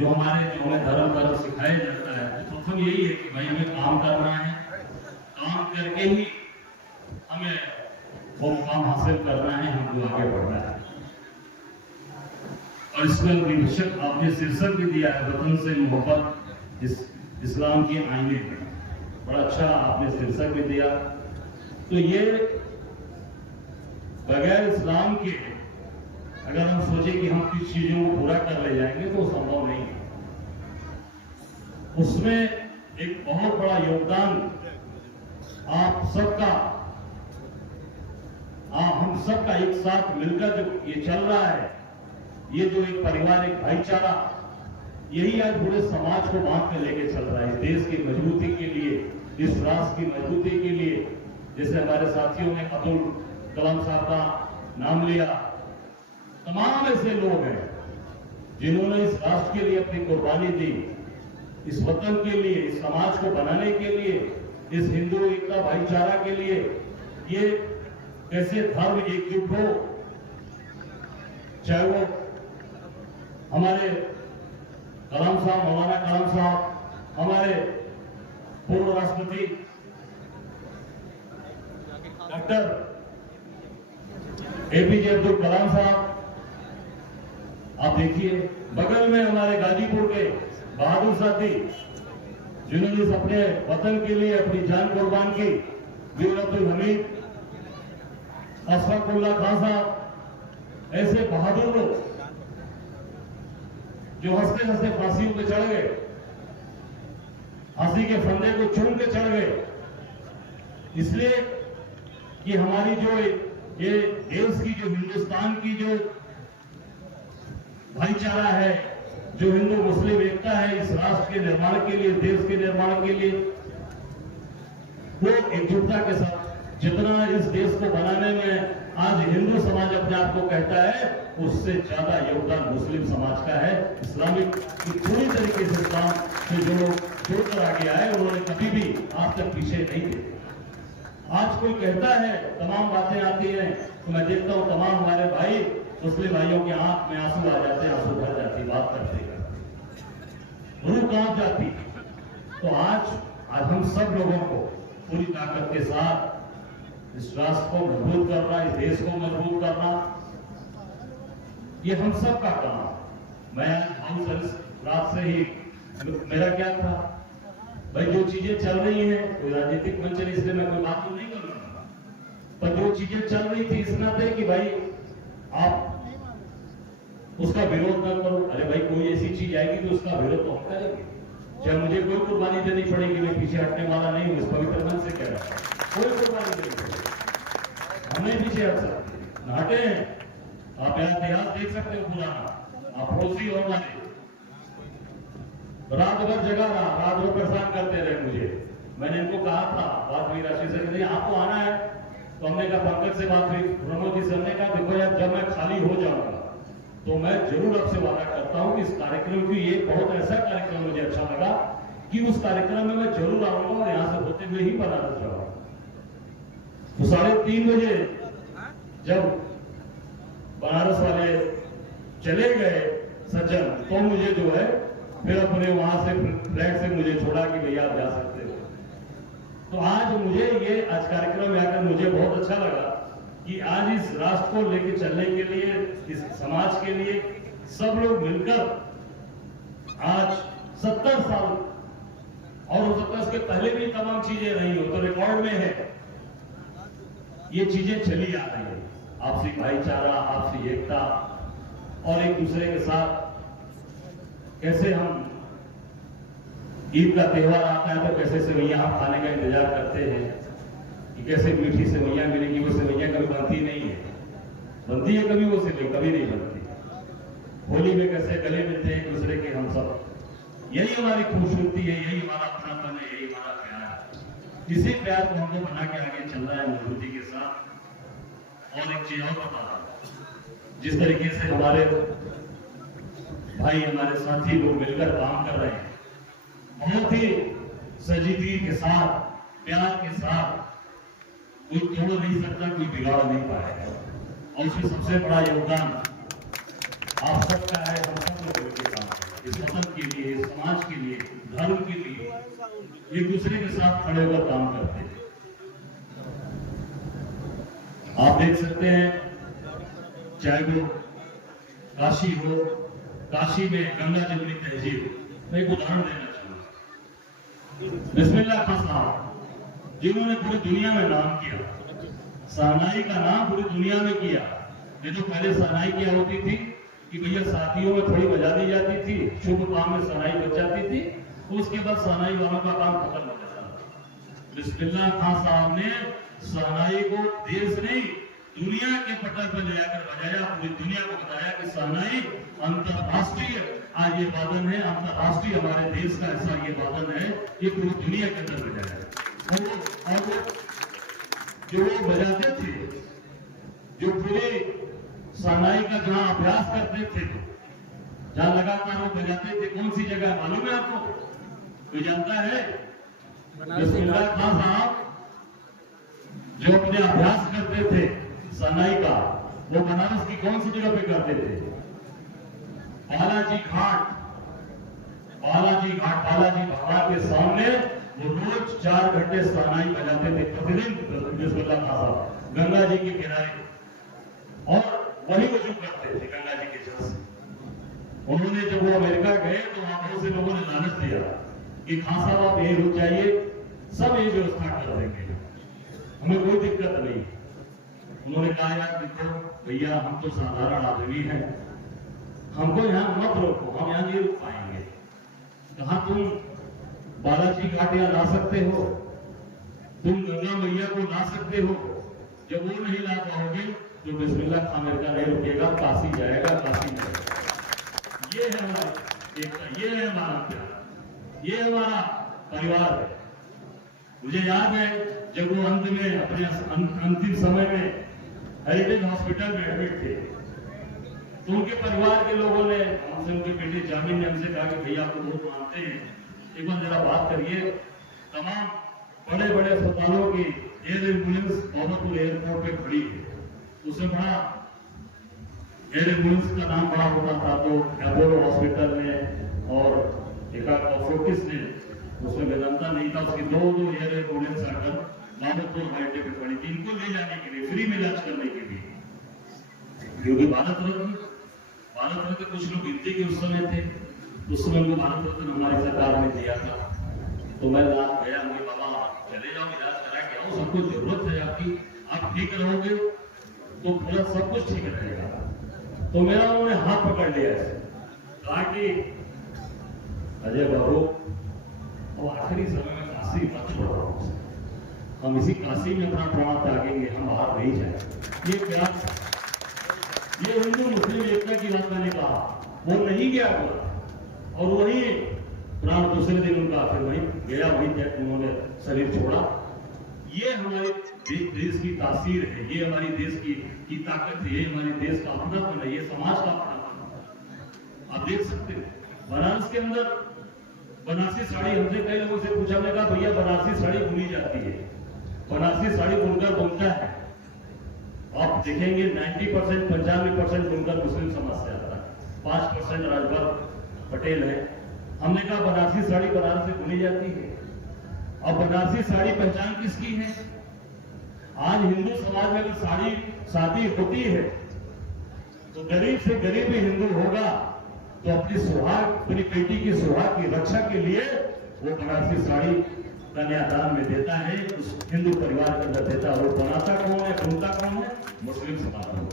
जो हमें धर्म सिखाया जाता है, तो प्रथम यही है कि भाई हमें काम करना है, काम करके ही हमें वो काम हासिल करना है, हमको आगे बढ़ना है। और इसमें बेशक आपने शीर्षक भी दिया है, वतन से मोहब्बत इस्लाम के आईने में। बड़ा अच्छा आपने शीर्षक भी दिया। तो ये बगैर इस्लाम के अगर हम सोचे कि हम कुछ चीजों को पूरा कर ले जाएंगे तो संभव नहीं है। उसमें एक बहुत बड़ा योगदान आप सबका, हम सबका एक साथ मिलकर जो ये चल रहा है, ये जो एक परिवार, एक भाईचारा, यही आज पूरे समाज को बांध कर लेके चल रहा है। इस देश की मजबूती के लिए, इस राष्ट्र की मजबूती के लिए, जैसे हमारे साथियों ने अब्दुल कलाम साहब का नाम लिया, तमाम ऐसे लोग हैं जिन्होंने इस राष्ट्र के लिए अपनी कुर्बानी दी, इस वतन के लिए, इस समाज को बनाने के लिए, इस हिंदू एकता भाईचारा के लिए। ये कैसे धर्म एकजुट हो, चाहे वो हमारे कलाम साहब, मौलाना कलाम साहब, हमारे पूर्व राष्ट्रपति डॉक्टर एपीजे अब्दुल कलाम साहब, आप देखिए बगल में हमारे गाजीपुर के बहादुर साथी जिन्होंने अपने वतन के लिए अपनी जान कुर्बान की, वीर अब्दुल हमीद, अशफाकुल्लाह खान साहब, ऐसे बहादुर लोग जो हंसते हंसते फांसियों पे चढ़ गए, फांसी के फंदे को चूम के चढ़ गए, इसलिए कि हमारी जो ये देश की, जो हिंदुस्तान की जो भाईचारा है, जो हिंदू मुस्लिम एकता है, इस राष्ट्र के निर्माण के लिए, देश के निर्माण के लिए, वो एकजुटता के साथ जितना इस देश को बनाने में आज हिंदू समाज अपने आप को कहता है, उससे ज्यादा योगदान मुस्लिम समाज का है। इस्लामिक की पूरी तरीके से इस्लाम से जो जोड़कर आगे आए, उन्होंने कभी भी आज तक पीछे नहीं थे। आज कोई कहता है, तमाम बातें आती हैं, तो मैं देखता हूं तमाम हमारे भाई मुस्लिम भाइयों के आंख में आंसू आ जाते हैं, आंसू भर जाती, बात करते हैं, रूह कांप जाती। तो आज हम सब लोगों को पूरी ताकत के साथ इस राष्ट्र को मजबूत करना, इस देश को मजबूत करना, ये हम सब का काम। मैं रात से ही मेरा क्या था भाई, जो चीजें चल रही हैं, कोई राजनीतिक मंच नहीं, इसलिए मैं कोई बात नहीं करूंगा, पर जो चीजें चल रही थी इस नाते कि भाई आप उसका विरोध न करो। अरे भाई, कोई ऐसी चीज आएगी तो उसका विरोध तो हम करेंगे, चाहे मुझे कोई कुर्बानी देनी पड़ेगी, मैं पीछे हटने वाला नहीं हूं। इस पवित्र मन से कह रहा हूं, कोई कुर्बानी देनी पड़ेगी, हमने पीछे हट सकते हटे हैं। आप मेरा इतिहास देख सकते हो पुराना, आप पड़ोसी हो हमारे, रात भर जगा रहा, रात भर परेशान करते रहे मुझे। मैंने इनको कहा था, बात हुई राशि से, नहीं आपको आना है, तो हमने कहा, पंकज से बात हुई, प्रमोद जी से, हमने कहा देखो यार, जब मैं खाली हो जाऊंगा तो मैं जरूर आपसे वादा करता हूं कि इस कार्यक्रम की, ये बहुत ऐसा कार्यक्रम मुझे अच्छा लगा कि उस कार्यक्रम में मैं जरूर आऊंगा और यहां से होते हुए ही बनारस जाऊंगा। तो 3:30 बजे जब बनारस वाले चले गए सज्जन, तो मुझे जो है फिर अपने वहां से फ्लैट से मुझे छोड़ा कि भैया आप जा सकते हो। तो आज मुझे ये आज कार्यक्रम में आकर मुझे बहुत अच्छा लगा कि आज इस राष्ट्र को लेकर चलने के लिए, इस समाज के लिए सब लोग मिलकर आज 70 साल, और हो सकता है उसके पहले भी तमाम चीजें रही हो, तो रिकॉर्ड में है ये चीजें चली आ रही है। आपसी भाईचारा, आपसी एकता, और एक दूसरे के साथ कैसे हम ईद का त्योहार आता है तो कैसे सेवैयां हम खाने का इंतजार करते हैं कि कैसे मीठी सेवैयां मिलेगी। वो सेवैयां कभी बनती नहीं है, बनती है कभी वो सेवई, कभी नहीं बनती। होली में कैसे गले मिलते हैं एक दूसरे के हम सब, यही हमारी खूबसूरती है, यही हमारा अपनापन है, यही हमारा प्यार है। इसी प्यार को हमको बना के आगे चल रहा है मजबूती के साथ। और एक चीज और बता रहा हूं, जिस तरीके से हमारे भाई, हमारे साथी लोग मिलकर काम कर रहे हैं, बहुत ही संजीदगी के साथ, प्यार के साथ, कोई तोड़ नहीं सकता, कोई बिगाड़ नहीं पाएगा। और उसमें सबसे बड़ा योगदान आप सबका है, हम सब लोगों के साथ इस वतन की समाज के लिए, धर्म के लिए एक दूसरे के साथ खड़े होकर काम करते थे। आप देख सकते हैं, चाहे वो काशी हो, काशी में गंगा जमुनी तहजीब। मैं एक उदाहरण देना चाहूंगा। बिस्मिल्लाह खान साहब जिन्होंने पूरी दुनिया में नाम किया, शहनाई का नाम पूरी दुनिया में किया। ये तो पहले शहनाई क्या होती थी कि भैया शादियों में थोड़ी बजा दी जाती थी, शुभ काम में शहनाई बज जाती थी, उसके बाद शहनाई वालों का काम खत्म हो जाता था। बिस्मिल्लाह खान साहब ने शहनाई को देश नहीं दुनिया के पटल पर ले जाकर बजाया, पूरी दुनिया को बताया कि शहनाई अंतरराष्ट्रीय आज ये वादन है, अंतरराष्ट्रीय हमारे देश का ऐसा ये वादन है, ये पूरी दुनिया के अंदर बजाया। और जो वो बजाते थे, जो पूरे शहनाई का जहां अभ्यास करते थे, जहां लगातार वो बजाते थे, कौन सी जगह मालूम है आपको? कोई जानता है? बिस्मिल्लाह खान साहब जो अपने अभ्यास करते थे शहनाई का, वो बनारस की कौन सी जगह पे करते थे? बालाजी घाट। बालाजी घाट, बालाजी भगवान के सामने वो रोज 4 घंटे शहनाई बजाते थे प्रतिदिन। बिस्मिल्लाह खान साहब गंगा जी के किनारे, और वही वजू करते थे गंगा जी के जल से। उन्होंने जब वो अमेरिका गए तो वहां बहुत से लोगों ने लालच दिया कि खान साहब आप यही रुक जाइए, सब ये व्यवस्था कर देंगे, हमें कोई दिक्कत नहीं। उन्होंने कहा यार देखो भैया, हम तो साधारण आदमी हैं, हमको यहाँ मत रोको, हम यहाँ नहीं रुक पाएंगे। कहा तुम बालाजी घाट यहाँ ला सकते हो, तुम गंगा मैया को ला सकते हो, जब वो नहीं ला पाओगे तो बिस्मिल्लाह खान अमेरिका नहीं रुकेगा, काशी जाएगा, काशी जाएगा। ये है हमारी एकता, ये है हमारा प्यार, ये हमारा परिवार है। मुझे याद है जब वो अंत में अपने अंतिम समय में हेरिटेज हॉस्पिटल में एडमिट थे, तो उनके परिवार के लोगों ने हमसे, उनके बेटे जामिन ने हमसे कहा कि भैया आपको बहुत मानते हैं, एक बार जरा बात करिए। तमाम बड़े बड़े अस्पतालों की एयर एम्बुलेंस मोहम्मदपुर एयरपोर्ट पे खड़ी है, उसमें बड़ा एयर एम्बुलेंस का नाम बड़ा होता था, तो अपोलो हॉस्पिटल में और एक फोर्टिस ने, उसमें वेदांता नहीं था, उसकी दो एयर एम्बुलेंस आकर मोहम्मदपुर हवाई अड्डे पे खड़ी थी, इनको ले जाने के लिए, फ्री में इलाज करने के लिए। क्योंकि भारत रत्न कुछ लोग गिनती के उस समय थे, उस समय वो भारत रत्न हमारी सरकार ने दिया था। तो मैं गया, मुझे बाबा चले जाओ, इलाज करा के आओ, सबको जरूरत है आपकी, आप ठीक रहोगे तो पूरा सब कुछ ठीक रहेगा। तो मेरा उन्होंने हाथ पकड़ लिया ऐसे, कहा कि अजय बाबू और आखिरी समय में काशी मत छोड़ो, हम इसी काशी में अपना प्राण त्यागेंगे, हम बाहर नहीं जाएंगे। ये प्यार, ये हिंदू मुस्लिम एकता की बात मैंने कहा, वो नहीं गया बोला, और वही प्राण दूसरे दिन उनका फिर वही गया, वही उन्होंने शरीर छोड़ा। ये हमारे देश की तासीर है, ये हमारी देश की ताकत है, ये हमारे देश का अपनापन है, ये समाज का अपनापन। आप देख सकते हैं बनारस के अंदर बनारसी साड़ी, हमसे कई लोगों से पूछा, मैंने कहा भैया बनारसी साड़ी बुनी जाती है, बनारसी साड़ी बुनकर बनता है। आप देखेंगे 90% 95% बुनकर मुस्लिम समाज से आता है, 5% राजभर पटेल है। हमने कहा बनारसी साड़ी बनारस से बुनी जाती है, और बनारसी साड़ी पहचान किसकी है? आज हिंदू समाज में अगर शादी होती है तो गरीब से गरीब भी हिंदू होगा तो अपनी सुहाग, अपनी बेटी की सुहाग की रक्षा के लिए वो बनारसी साड़ी कन्यादान में देता है, उस हिंदू परिवार के अंदर देता है। वो बनाता कौन है, बुनता कौन है? मुस्लिम समाज में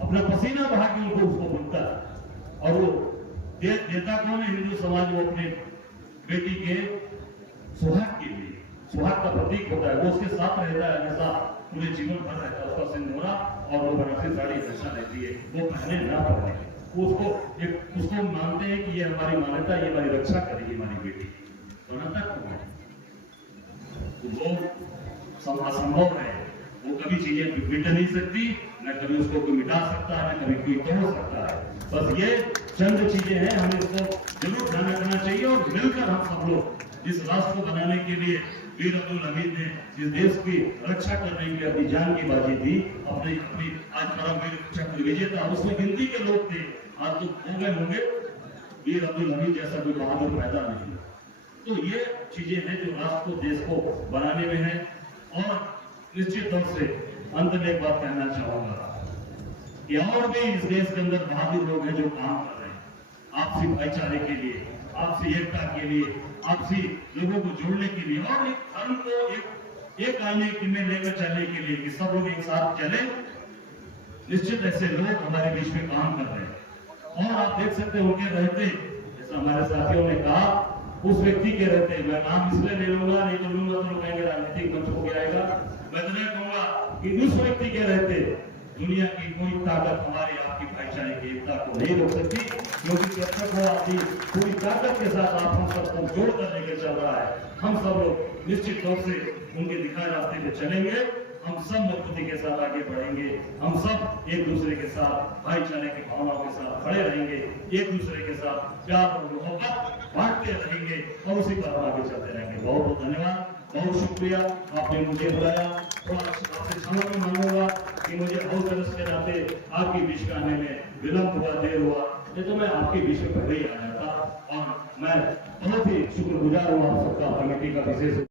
अपना पसीना बहा के उनको उसको बुनता है, और वो देता कौन है? हिंदू समाज। वो अपने बेटी के सुहाग के लिए, सुहाग का प्रतीक होता है, वो उसके साथ रहता है हमेशा, पूरे जीवन भर रहता है उसका सिंदूरा, और वो बनारसी साड़ी हमेशा रहती है, वो पहने ना पहने, उसको मानते हैं कि ये हमारी मान्यता, ये हमारी रक्षा करेगी हमारी बेटी। बनाता क्यों है? वो असंभव है, वो कभी चीजें मिट नहीं सकती, न कभी उसको कोई मिटा सकता है, न कभी कोई तोड़ सकता है। बस ये चंद चीजें हैं, हमें इसको जरूर ध्यान रखना चाहिए, और मिलकर हम सब लोग इस राष्ट्र को बनाने के लिए, वीर अब्दुल हमीद ने इस देश की रक्षा करने के लिए अपनी जान की बाजी दी। अपनी आज परमवीर चक्र विजेता, उसमें गिनती के लोग थे, आज तो हो गए होंगे वीर अब्दुल हमीद जैसा कोई बहादुर पैदा नहीं हुआ। तो ये चीजें हैं जो राष्ट्र को, देश को बनाने में है। और निश्चित तौर से अंत में एक बात कहना चाहूंगा कि और भी इस देश के अंदर बहादुर लोग हैं जो काम कर रहे हैं आपसी भाईचारे के लिए, आपसी एकता के लिए, आपसी लोगों को जोड़ने के लिए, और एक धर्म को एक आने में लेकर चलने के लिए कि सब लोग एक साथ चले। निश्चित ऐसे लोग हमारे बीच में काम कर रहे हैं। और आप देख सकते हैं उनके रहते, जैसा हमारे साथियों ने कहा, उस व्यक्ति के रहते, मैं नाम इसलिए ले लूंगा, नहीं तो लूंगा तो कहेंगे राजनीतिक मंच हो जाएगा, मैं तो नहीं कहूंगा कि उस व्यक्ति के रहते दुनिया की कोई ताकत हमारे आपकी भाईचारे की एकता को नहीं रोक सकती, क्योंकि जब तक वो आपकी पूरी ताकत के साथ आप हम सबको जोड़ कर लेकर चल रहा है, हम सब लोग निश्चित तौर से उनके दिखाए रास्ते पे चलेंगे। हम सब मजबूती के साथ आगे बढ़ेंगे, हम सब एक दूसरे के साथ भाईचारे की भावनाओं के साथ खड़े रहेंगे, एक दूसरे के साथ प्यार और मोहब्बत बांटते रहेंगे और उसी पर हम आगे चलते रहेंगे। बहुत बहुत धन्यवाद, बहुत शुक्रिया आपने मुझे बुलाया। और आपसे क्षमा मांगूंगा कि मुझे हाउस अरेस्ट के नाते आपके बीच में आने में विलंब हुआ, देर हुआ, नहीं तो मैं आपके बीच में पहले ही आया था। और मैं बहुत ही शुक्रगुजार हूँ आप सबका, कमेटी का विशेष